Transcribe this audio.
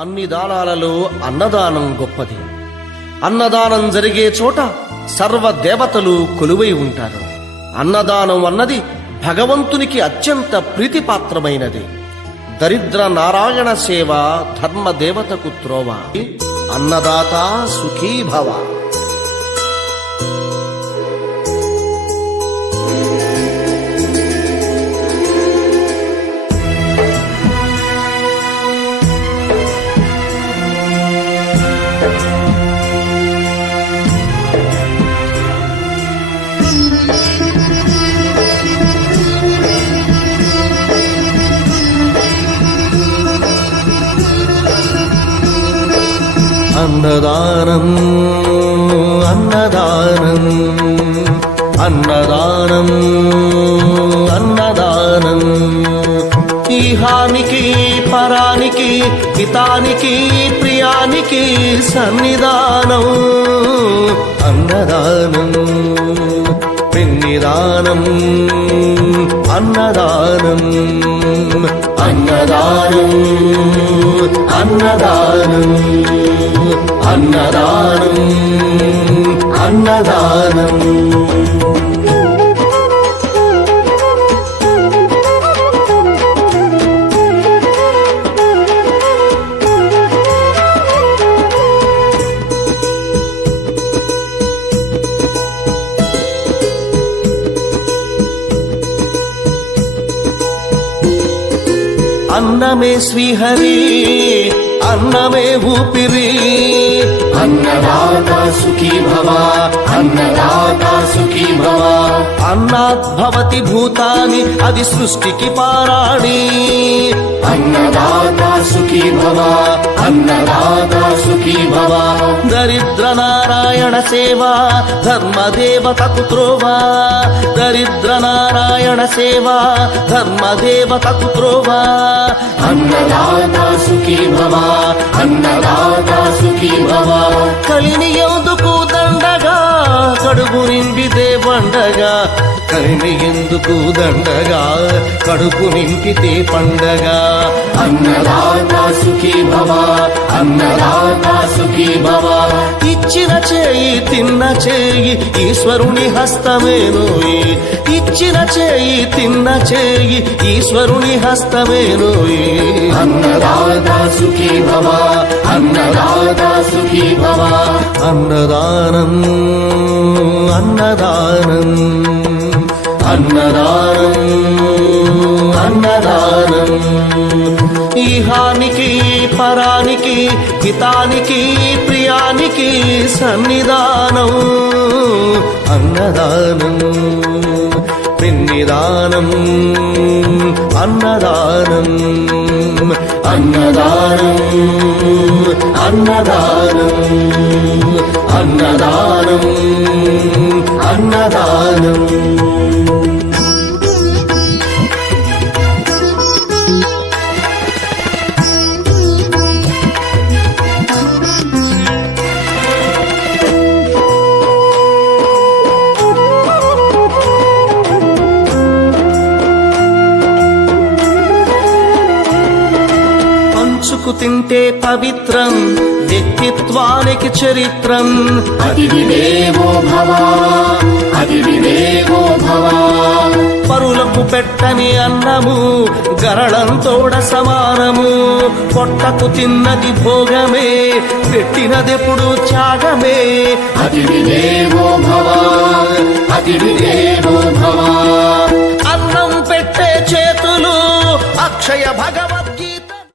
అన్ని దానాలలో అన్నదానం గొప్పది. అన్నదానం జరిగే చోట సర్వ దేవతలు కొలువై ఉంటారు. అన్నదానం అన్నది భగవంతునికి అత్యంత ప్రీతిపాత్రమైనది. దరిద్ర నారాయణ సేవ ధర్మదేవతకు త్రోవ. అన్నదాత సుఖీ భవ. అన్నదానం అన్నదానం అన్నదానం అన్నదానం ఈహానికి పరానికి హితానికి ప్రియానికి సన్నిధానం. అన్నదానం పిన్నిదానం అన్నదానం అన్నదానం అన్నదానం అన్నదానం అన్నదానం. అన్నమే శ్రీహరి అన్నమే ఊపిరి. అన్నదాత సుఖీ భవ అన్నదాత సుఖీ భవ. అన్నాద్భవతి భూతాని అది సృష్టికి పారాణి. అన్నదాత సుఖీ భవ అన్నదాత సుఖీ భవ. దరిద్ర నారాయణ సేవ ధర్మదేవతకు త్రోవ. దరిద్ర నారాయణ సేవ ధర్మదేవతకు త్రోవ. అన్నదాత సుఖీ భవ అన్నదాత సుఖీ భవ. కలిని ఎందుకు దండగా కడుపు నింపితే పండగా. కలిని ఎందుకు దండగా కడుపు నింపితే పండగ. అన్నదాత సుఖీ భవ అన్నదాత సుఖీ భవ. ఇచ్చిన చేయి తిన్న చేయి ఈశ్వరుని హస్తమేనోయి. ఇచ్చిన చేయి తిన్న చేయి ఈశ్వరుని హస్తమేనోయి. అన్నదాత సుఖీ భవ అన్నదాత సుఖీ భవ. అన్నదానం అన్నదానం అన్నదానం అన్నదానం ఈహానికి పరానికి హితానికి ప్రియానికి సన్నిధానం. అన్నదానం పిన్నిదానం అన్నదానం అన్నదానం అన్నదానం అన్నదానం అన్నదానం. పంచుకు తింటే పవిత్రం వ్యక్తిత్వానికి చరిత్రం. అతిథి దేవో భవ అతిథి దేవో భవ. పరులకు పెట్టని అన్నము గరళంతోడ సమానము. పొట్టకు తిన్నది భోగమే పెట్టినదెప్పుడు త్యాగమే. అతిథి దేవో భవ అతిథి దేవో భవ. అన్నం పెట్టే చేతులు అక్షయ భగవ